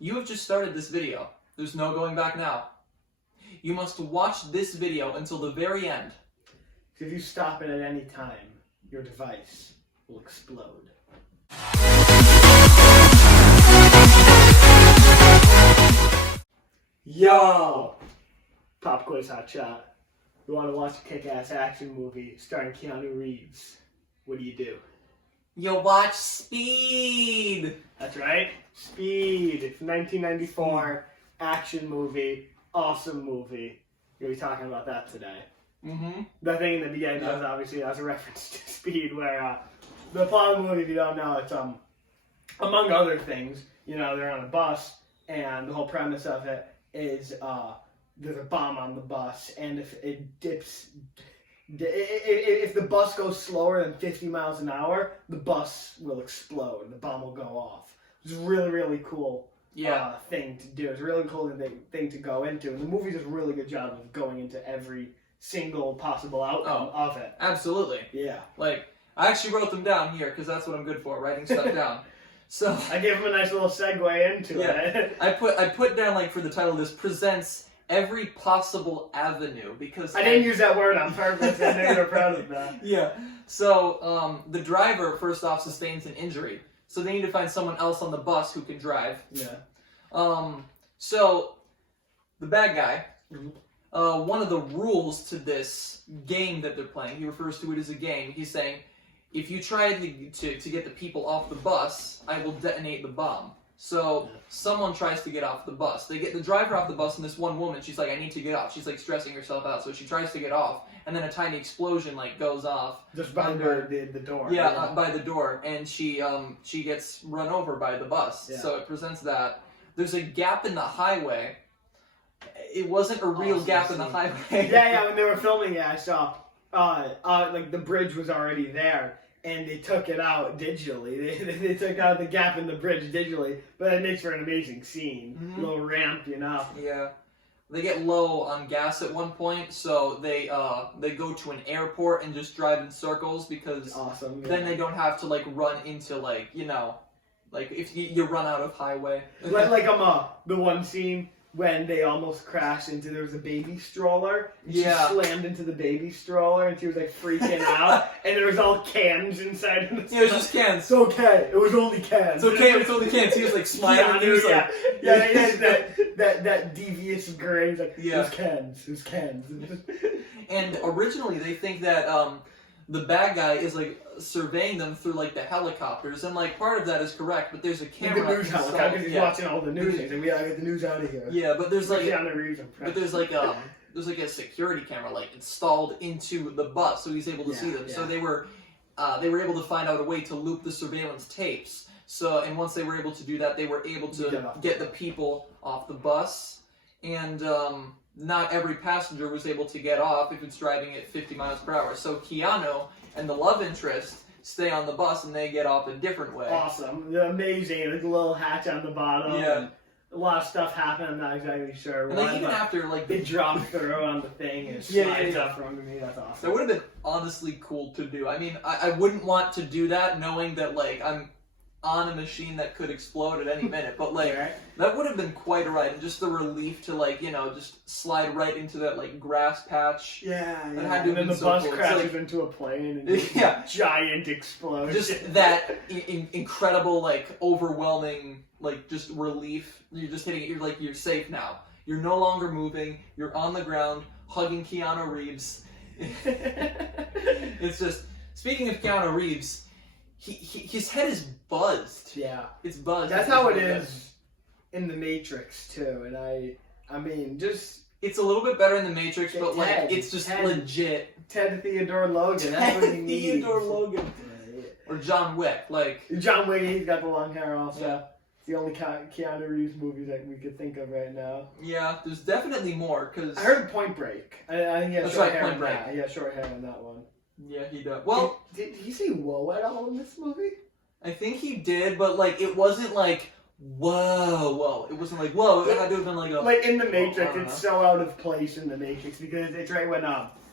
You have just started this video. There's no going back now. You must watch this video until the very end. If you stop it at any time, your device will explode. Yo! Pop quiz hot shot. You want to watch a kick-ass action movie starring Keanu Reeves? What do? You'll watch Speed! That's right. Speed. It's a 1994 action movie. Awesome movie. We're going to be talking about that today. Mm-hmm. The thing in the beginning was obviously as a reference to Speed, where the plot of the movie, if you don't know, it's among other things, you know, they're on a bus, and the whole premise of it is there's a bomb on the bus, and if it dips, if the bus goes slower than 50 miles an hour, the bus will explode, and the bomb will go off. It's a really, really cool thing to do. It's a really cool thing to go into, and the movie does a really good job of going into every single possible outcome of it. Absolutely. Yeah. Like, I actually wrote them down here, because that's what I'm good for, writing stuff down. So I gave him a nice little segue into it. I put down, like, for the title of this, presents every possible avenue, because I didn't use that word on purpose. I know you're proud of that. Yeah. So the driver first off sustains an injury, so they need to find someone else on the bus who can drive. Yeah. So the bad guy. One of the rules to this game that they're playing, he refers to it as a game. He's saying, if you try to get the people off the bus, I will detonate the bomb. So someone tries to get off the bus. They get the driver off the bus, and this one woman, she's like, I need to get off. She's like stressing herself out, so she tries to get off, and then a tiny explosion like goes off just by the door. Yeah, by the door, and she gets run over by the bus. Yeah. So it presents that there's a gap in the highway. It wasn't a real gap in the highway. Yeah, when they were filming it, I saw like the bridge was already there, and they took it out digitally. They took out the gap in the bridge digitally, but it makes for an amazing scene. Mm-hmm. Little ramp, you know. Yeah. They get low on gas at one point, so they go to an airport and just drive in circles, because then they don't have to like run into like, you know, like if you run out of highway. like the one scene when they almost crashed into, there was a baby stroller, and she slammed into the baby stroller, and she was like freaking out, and there was all cans inside of the it was just cans. It's okay, it was only cans. It's okay, it was only cans. He was like smiling, he was like... that devious grin, he's like, it was cans. And originally they think that the bad guy is like surveying them through like the helicopters, and like part of that is correct, but there's a camera. The news helicopter, because he's watching all the news, and we gotta get the news out of here. Yeah, but there's like there's like a security camera like installed into the bus, so he's able to see them. Yeah. So they were able to find out a way to loop the surveillance tapes. So, and once they were able to do that, they were able to get the people off the bus, and not every passenger was able to get off if it's driving at 50 miles per hour. So Keanu and the love interest stay on the bus, and they get off a different way. Awesome. They're amazing. There's a little hatch on the bottom. Yeah. And a lot of stuff happened. I'm not exactly sure. And then even after, like... They drop through on the thing and it slides up from under me. That's awesome. That would have been honestly cool to do. I mean, I wouldn't want to do that knowing that, like, I'm on a machine that could explode at any minute, but like that would have been quite a ride, and just the relief to like, you know, just slide right into that like grass patch. Yeah. That had to and then the bus crashes into a plane and giant explosion. Just that incredible, like overwhelming, like just relief. You're just hitting it. You're like, you're safe now. You're no longer moving. You're on the ground, hugging Keanu Reeves. It's just, speaking of Keanu Reeves, his head is buzzed. Yeah. It's buzzed. That's how it is in The Matrix, too. And I mean, just... It's a little bit better in The Matrix, but like, it's just legit. Ted Theodore Logan. That's what he needs. Theodore Logan. Or John Wick. Like... John Wick, he's got the long hair also. Yeah. It's the only Keanu Reeves movie that we could think of right now. Yeah, there's definitely more, because... I heard Point Break. I think he has short hair Point Break. He has short hair on that one. Yeah, he does. Well, did he say whoa at all in this movie? I think he did, but like it wasn't like whoa. It wasn't like whoa. It had to have been like a... Like in The Matrix, it's so out of place in The Matrix, because it's right when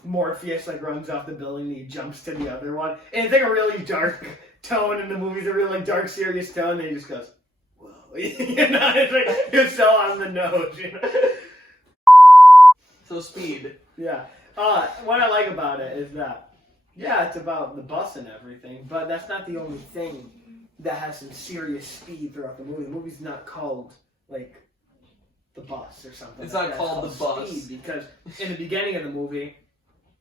Morpheus like runs off the building and he jumps to the other one, and it's like a really dark tone in the movie. It's a really like dark, serious tone, and he just goes whoa. You know, it's like you're so on the nose. You know? So Speed. Yeah. What I like about it is that, yeah, it's about the bus and everything, but that's not the only thing that has some serious speed throughout the movie. The movie's not called, like, The Bus or something. It's like not that. called The Bus. Speed because in the beginning of the movie,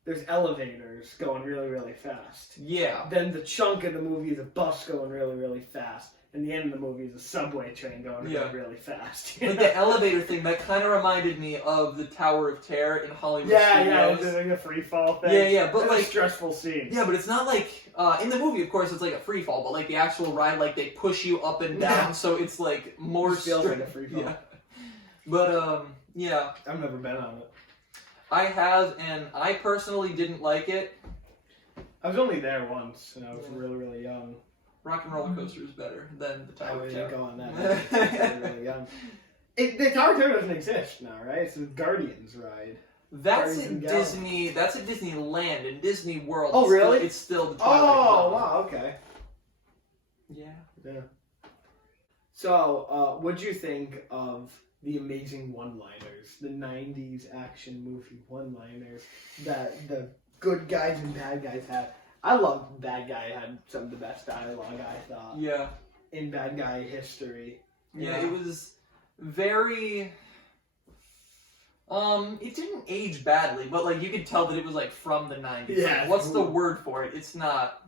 there's elevators going really, really fast. Yeah. Then the chunk of the movie is a bus going really, really fast. And the end of the movie is a subway train going really, really fast. Like the elevator thing, that kind of reminded me of the Tower of Terror in Hollywood Yeah, Studios. it's like a free fall thing. Yeah, but it's like a stressful scene. Yeah, but it's not like in the movie. Of course, it's like a free fall, but like the actual ride, like they push you up and down, so it's like more. It feels like a free fall. Yeah. But yeah. I've never been on it. I have, and I personally didn't like it. I was only there once, and I was really, really young. Rock and Roller Coaster is better than the Tower of Terror. I didn't go on that. I was really young. The Tower of Terror doesn't exist now, right? It's the Guardians ride. That's in Disney. That's at Disneyland. In Disney World. Oh, really? It's still the Twilight Oh, Zone. wow, okay. Yeah. So, what'd you think of the amazing one-liners, the 90s action movie one-liners that the good guys and bad guys had? I love Bad Guy had some of the best dialogue, I thought. Yeah. In Bad Guy history. Yeah, it was very... it didn't age badly, but like you could tell that it was like from the 90s. Yeah. Like, what's the word for it? It's not...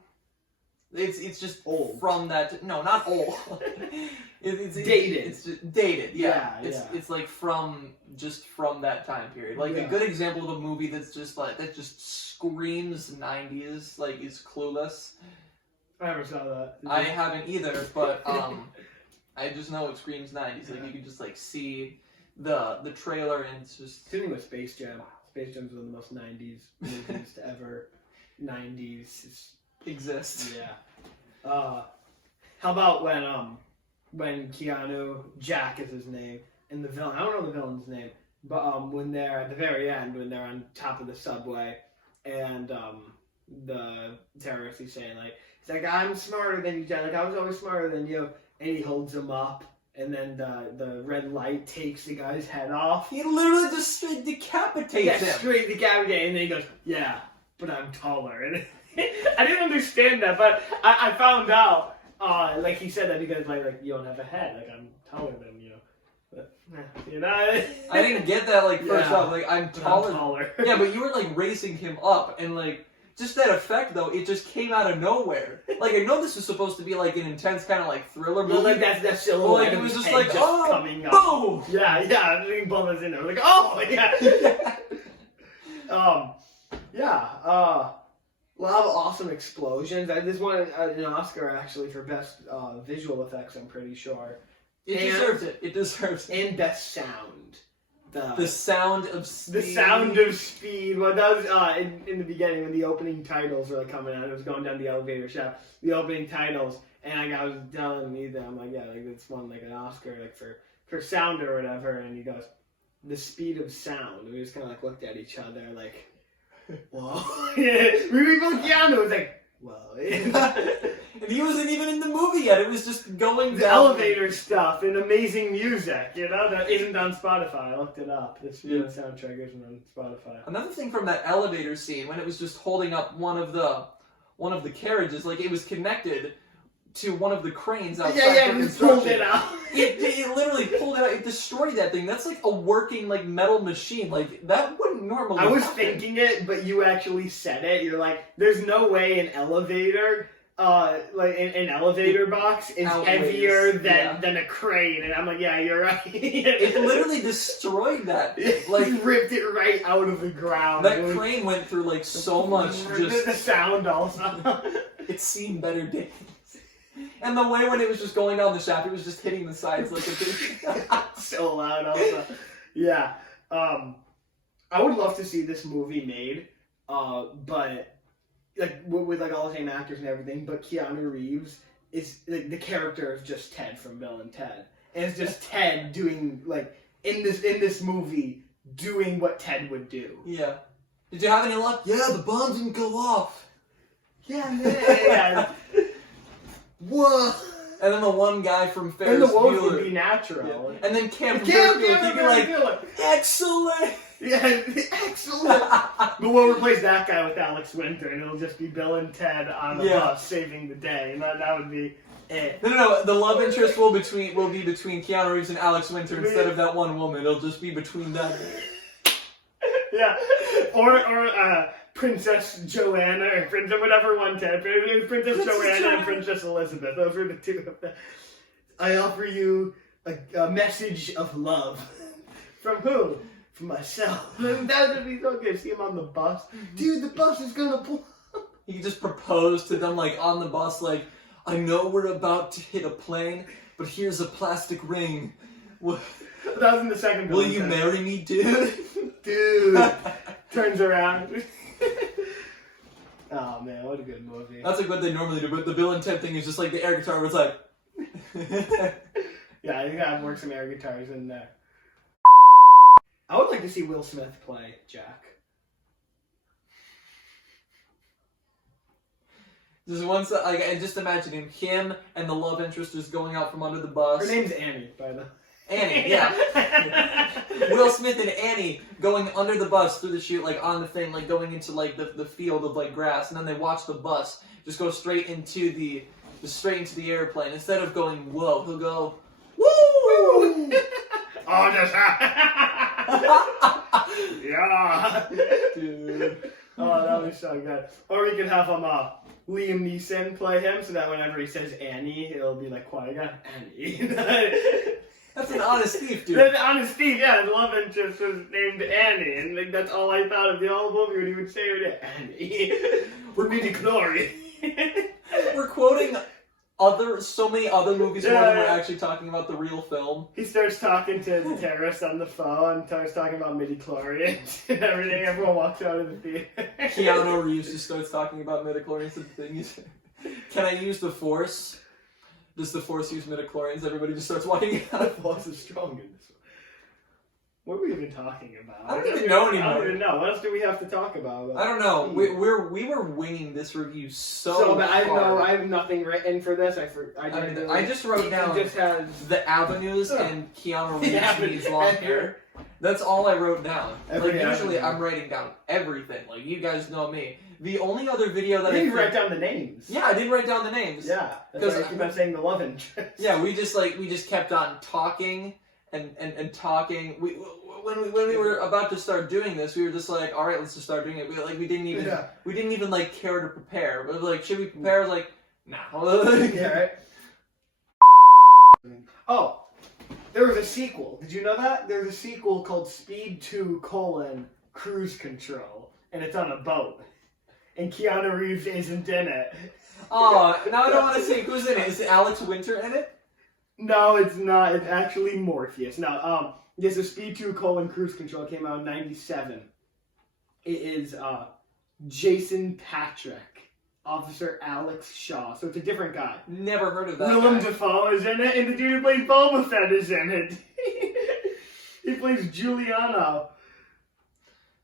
It's just old. From that... No, not old. It's dated. It's just dated, yeah. Yeah, It's like from that time period. Like a good example of a movie that's just like that just screams 90s, like is Clueless. I never saw that. I haven't either, but I just know it screams 90s. Like you can just like see the trailer and it's just same thing with Space Jam. Space Jam's one of the most 90s movies to ever 90s exist. Yeah. How about when Keanu, Jack is his name, and the villain, I don't know the villain's name, but when they're at the very end, when they're on top of the subway, and the terrorist is saying like, it's like, I'm smarter than you, Jack, like I was always smarter than you, and he holds him up, and then the red light takes the guy's head off. He literally just straight decapitates him. Straight decapitates, and then he goes, yeah, but I'm taller. And I didn't understand that, but I found out. Like he said that because like you don't have a head, like I'm taller than you. But, you know. I didn't get that like first off. Like I'm taller. Yeah, but you were like raising him up, and like just that effect though, it just came out of nowhere. Like I know this is supposed to be like an intense kind of like thriller movie. Well, like that's silhouette. Like it was just like coming up. Boom. Yeah, I think Bubba's in there. Like yeah. A lot of awesome explosions. I just won an Oscar actually for best visual effects. I'm pretty sure. It deserves it. It deserves it. And best sound. The sound of speed. The sound of speed. Well, that was in the beginning when the opening titles were like coming out. It was going down the elevator shaft. The opening titles, and I was telling Ethan, I'm like, yeah, like it's won like an Oscar like for sound or whatever. And he goes, the speed of sound. And we just kind of like looked at each other like. Whoa. We both Keanu was like, whoa. And he wasn't even in the movie yet. It was just going the down. Elevator stuff and amazing music, you know, that isn't on Spotify. I looked it up. The speed soundtrack isn't on Spotify. Another thing from that elevator scene when it was just holding up one of the carriages, like it was connected to one of the cranes outside. Yeah, it pulled it out. It literally pulled it out. It destroyed that thing. That's like a working like metal machine. Like that wouldn't normally. I was happen. thinking it, but you actually said it. You're like, there's no way an elevator, like an elevator box is heavier than a crane. And I'm like, yeah, you're right. It literally destroyed that. Like he ripped it right out of the ground. That crane went through like so much. Just the sound also. It's seen better days. And the way when it was just going down the shaft, it was just hitting the sides like a thing. So loud also. Yeah. I would love to see this movie made, but like with like all the same actors and everything, but Keanu Reeves is like, the character of just Ted from Bill and Ted. And it's just Ted doing like in this movie doing what Ted would do. Yeah. Did you have any luck? Yeah, the bomb didn't go off. Yeah, man. Whoa. And then the one guy from Ferris And the wolf Bueller. would be natural. Yeah. And then Cam from Cam Ferris Bueller, he'd be like, excellent! Yeah, excellent. But we'll replace that guy with Alex Winter, and it'll just be Bill and Ted on the bus saving the day, and that would be it. No. The love interest will be between Keanu Reeves and Alex Winter instead of that one woman. It'll just be between them. Yeah, or Princess Joanna or Princess whatever one Ted. Princess Joanna and Princess Elizabeth. Those were the two of them. I offer you a message of love. From who? From myself. That would be so good. See him on the bus. Dude, the bus is gonna blow. He could just propose to them, like, on the bus, like, I know we're about to hit a plane, but here's a plastic ring. That was in the second Will you marry me, dude? Dude. Turns around. Oh, man, what a good movie. That's like what they normally do, but the Bill and Ted thing is just like the air guitar where it's like... Yeah, I think I'd work some air guitars in there. I would like to see Will Smith play Jack. Just once, like, I just imagining him and the love interest just going out from under the bus. Her name's Annie, by the way. Annie, yeah. Will Smith and Annie going under the bus through the chute, like on the thing, like going into like the field of like grass, and then they watch the bus just go straight into the airplane. Instead of going whoa, he'll go woo. Oh, just yeah, dude. Oh, that was so good. Or we could have Liam Neeson play him, so that whenever he says Annie, it'll be like Qui-Gon, Annie. That's an honest thief, dude. That's honest thief, yeah. The love interest was named Annie, and like that's all I thought of the whole movie when he would say it, Annie. We're meeting glory. We're quoting so many other movies more than we're actually talking about the real film. He starts talking to the terrorist on the phone, and starts talking about midi-chlorians and everything. Everyone walks out of the theater. Keanu Reeves just starts talking about midi-chlorians and things. Can I use the Force? Does the Force use midi-chlorians? Everybody just starts walking out. The Force is strong in this one. What were we even talking about? I don't even know anymore. I don't even know. What else do we have to talk about? I don't know. We were winging this review so bad. hard. I have nothing written for this. I just wrote down just has the avenues and Keanu Reeves needs long hair. That's all I wrote down. Usually I'm writing down everything. Like, you guys know me. The only other video that I didn't write down the names. Yeah, I did write down the names. Yeah, because I keep on saying the love interest. Yeah, we just kept on talking and talking. When we were about to start doing this, we were just like, all right, let's just start doing it. We didn't even like care to prepare. But like, should we prepare? I was like, nah. Yeah, right. Oh, there was a sequel. Did you know that? There's a sequel called Speed 2: Cruise Control, and it's on a boat. And Keanu Reeves isn't in it. Oh, now I don't want to say who's in it. Is Alex Winter in it? No, it's not. It's actually Morpheus. No, this is Speed 2: Cruise Control. It came out in '97. It is Jason Patrick, Officer Alex Shaw. So it's a different guy. Never heard of that. Willem Dafoe is in it, and the dude who plays Boba Fett is in it. He plays Giuliano.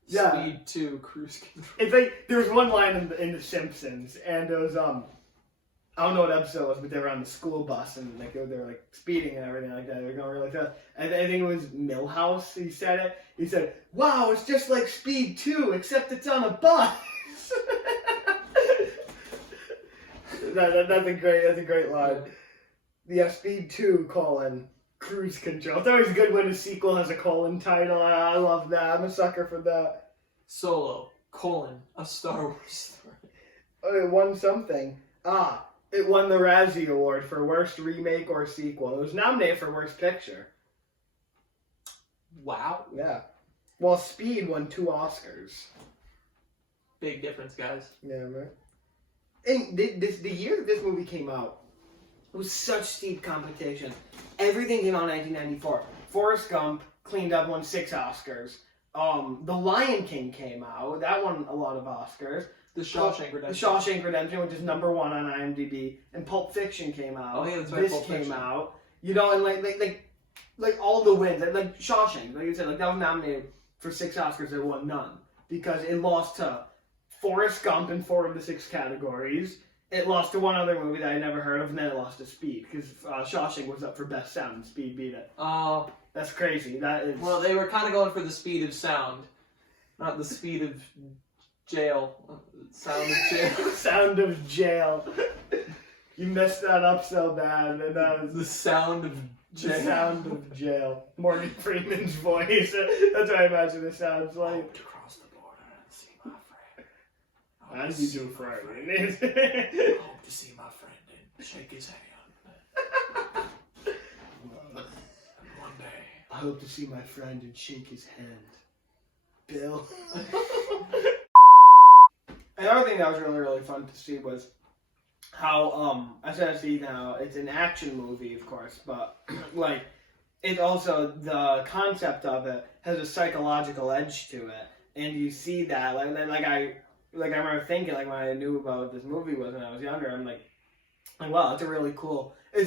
Yeah. Speed 2: Cruise Control. It's like there was one line in The Simpsons, and it was I don't know what episode it was, but they were on the school bus and like they were like speeding and everything like that. They were going really fast. And I think it was Milhouse. He said it. He said, "Wow, it's just like Speed 2, except it's on a bus." That's a great line. Yeah, Speed 2: Cruise Control. It's always good when a sequel has a colon title. I love that. I'm a sucker for that. Solo: a Star Wars story. Oh, it won something. It won the Razzie Award for Worst Remake or Sequel. It was nominated for Worst Picture. Wow. Yeah. Well, Speed won 2 Oscars. Big difference, guys. Yeah, man. And the year this movie came out, it was such steep competition. Everything came out in 1994. Forrest Gump cleaned up, won 6 Oscars. The Lion King came out. That won a lot of Oscars. The Shawshank Redemption. The Shawshank Redemption, which is #1 on IMDb. And Pulp Fiction came out. Oh, yeah, that's right. This Pulp came Fiction. out. You know, and like all the wins. Like Shawshank, like you said, like that was nominated for 6 Oscars. It won none. Because it lost to Forrest Gump in 4 of the 6 categories. it lost to one other movie that I never heard of, and then it lost to Speed, because Shawshank was up for Best Sound, and Speed beat it. Oh. That's crazy. That is... Well, they were kind of going for the speed of sound, not the speed of jail. Sound of jail. Sound of jail. You messed that up so bad, and that was... The sound of jail. The sound of jail. Morgan Freeman's voice. That's what I imagine it sounds like. I hope to cross the border and see my friend. As you do, friend. I hope to see my friend and shake his hand. And one day, I hope to see my friend and shake his hand. Bill. Another thing that was really, really fun to see was how, I said to Ethan how it's an action movie, of course, but, like, it also, the concept of it has a psychological edge to it, and you see that, like I remember thinking, like, when I knew about what this movie was when I was younger, I'm like, wow, it's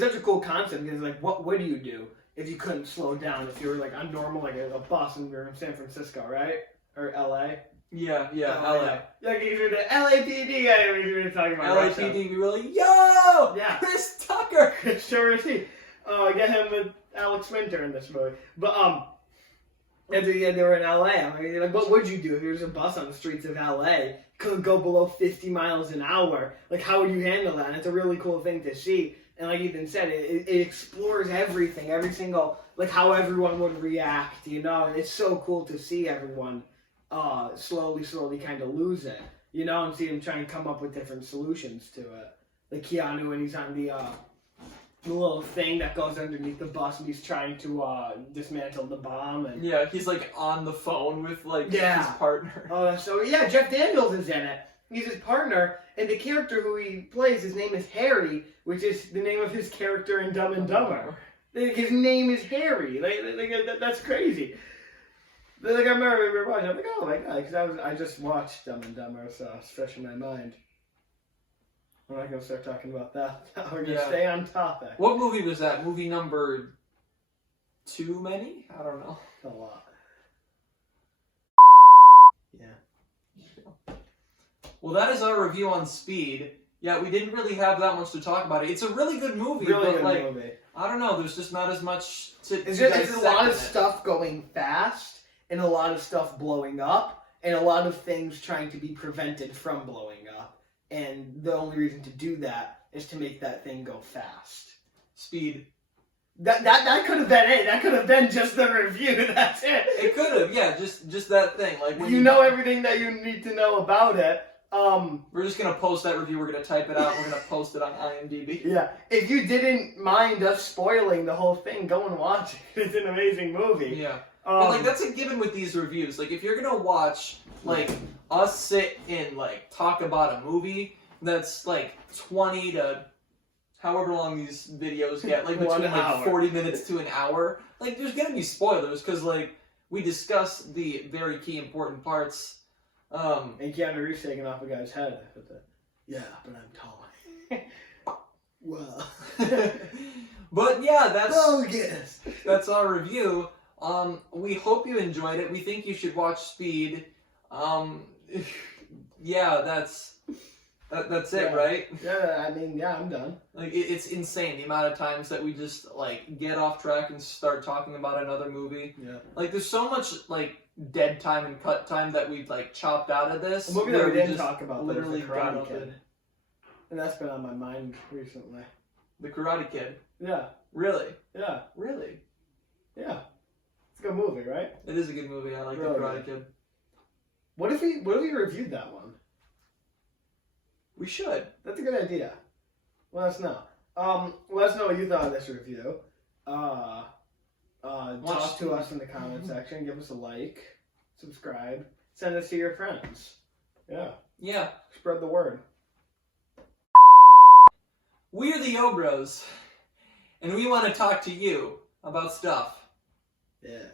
such a cool concept, because, like, what would you do if you couldn't slow down, if you were, like, on normal, like, a bus and you're in San Francisco, right? Or L.A.? Yeah, LA. Like, you're the LAPD guy we were talking about. LAPD, we were like, yo! Yeah. Chris Tucker! Sure is he. Get him with Alex Winter in this movie. But, and they were in LA. I'm like, what would you do if there was a bus on the streets of LA? Couldn't go below 50 miles an hour. Like, how would you handle that? And it's a really cool thing to see. And like Ethan said, it explores everything, every single, like, how everyone would react, you know? And it's so cool to see everyone slowly kind of lose it, you know, and see him try and come up with different solutions to it. Like Keanu when he's on the little thing that goes underneath the bus and he's trying to dismantle the bomb. And yeah, he's like on the phone with like his partner. Oh, so yeah, Jeff Daniels is in it. He's his partner, and the character who he plays, his name is Harry, which is the name of his character in Dumb and Dumber. His name is Harry. Like that's crazy. Like, I remember we were watching, I'm like, oh my god, because I just watched Dumb and Dumber, so it's fresh in my mind. We're not going to start talking about that. We're going to stay on topic. What movie was that? Movie number too many? I don't know. A lot. Yeah. Well, that is our review on Speed. Yeah, we didn't really have that much to talk about it. It's a really good movie. Really but good movie. I don't know, there's just not as much to It's a lot of stuff going fast. And a lot of stuff blowing up, and a lot of things trying to be prevented from blowing up. And the only reason to do that is to make that thing go fast. Speed. That could have been it. That could have been just the review. That's it. It could have, yeah, just that thing. Like when you know everything that you need to know about it. We're just gonna post that review. We're gonna type it out. We're gonna post it on IMDb. Yeah. If you didn't mind us spoiling the whole thing, go and watch it. It's an amazing movie. Yeah. But like that's a given with these reviews. Like if you're gonna watch like us sit and like talk about a movie that's like 20 to however long these videos get, like between like 40 minutes to an hour, like there's gonna be spoilers because like we discuss the very key important parts. And Keanu Reeves taking off a guy's head with the but I'm tall. Well. But yeah, bogus. That's our review. We hope you enjoyed it. We think you should watch Speed. Yeah, that's it, right? Yeah, I mean, yeah, I'm done. Like, it's insane the amount of times that we just, like, get off track and start talking about another movie. Yeah. Like, there's so much, like, dead time and cut time that we've, like, chopped out of this. A movie that we didn't talk about literally was The Karate Kid. And that's been on my mind recently. The Karate Kid? Yeah. Really? Yeah. Really? Yeah. It's a good movie, right? It is a good movie. I like The Karate Kid. What if we reviewed that one? We should. That's a good idea. Let us know. Let us know what you thought of this review. Talk to us in the comment section. Give us a like. Subscribe. Send us to your friends. Yeah. Yeah. Spread the word. We're the Obros, and we want to talk to you about stuff. Yeah.